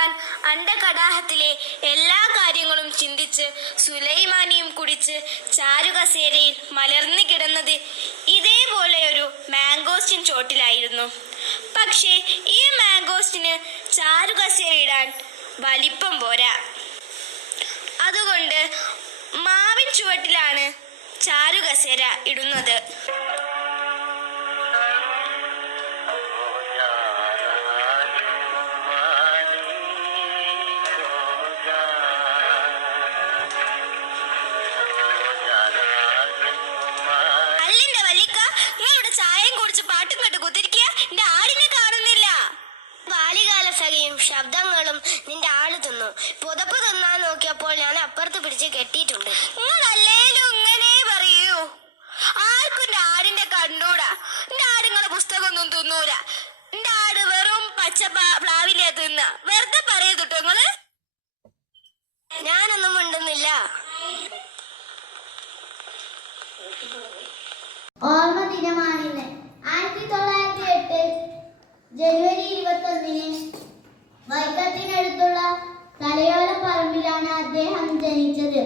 സുൽത്താൻ അണ്ടകടാഹത്തിലെ എല്ലാ കാര്യങ്ങളും ചിന്തിച്ച് സുലൈമാനിയും കുടിച്ച് ചാരുകസേരയിൽ മലർന്നു കിടന്നത് ഇതേപോലെ ഒരു മാംഗോസ്റ്റിൻ ചോട്ടിലായിരുന്നു. പക്ഷേ ഈ മാംഗോസ്റ്റിന് ചാരുകസേരയിടാൻ വലിപ്പം പോരാ. അതുകൊണ്ട് മാവിൻ ചുവട്ടിലാണ് ചാരുകസേര ഇടുന്നത്. ചായയും കുടിച്ച് പാട്ടും കേട്ട് കുത്തിരിക്കുക? എന്റെ ആടിനെ കാണുന്നില്ല. ബാല്യകാല സഖിയും ശബ്ദങ്ങളും നിന്റെ ആൾ തിന്നു. പുതപ്പ് തിന്നാൻ നോക്കിയപ്പോൾ ഞാൻ അപ്പുറത്ത് പിടിച്ച് കെട്ടിയിട്ടുണ്ട്. നിങ്ങളല്ലേലും ഇങ്ങനെ പറയൂ? ആർക്കും എന്റെ ആടിന്റെ കണ്ടൂടാ. എന്റെ ആടുങ്ങളെ പുസ്തകമൊന്നും തിന്നൂല. എന്റെ ആട് വെറും പച്ച പ്ലാവിലെ തിന്ന. വെറുതെ പറയൂ നിങ്ങൾ. ഞാനൊന്നും മിണ്ടുന്നില്ല. ഓർമ്മ ഇരുപത്തൊന്നിന് വൈക്കത്തിനടുത്തുള്ള തലയോല പറമ്പിലാണ് അദ്ദേഹം ജനിച്ചത്.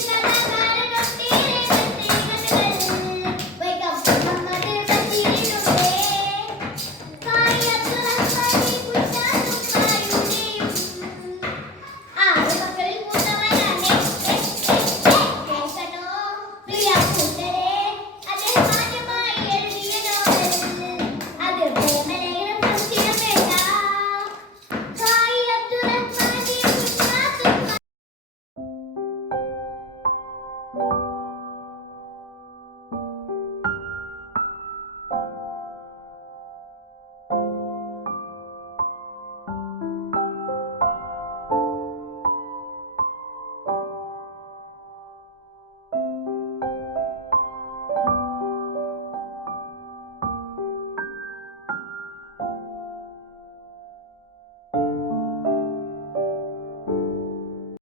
しい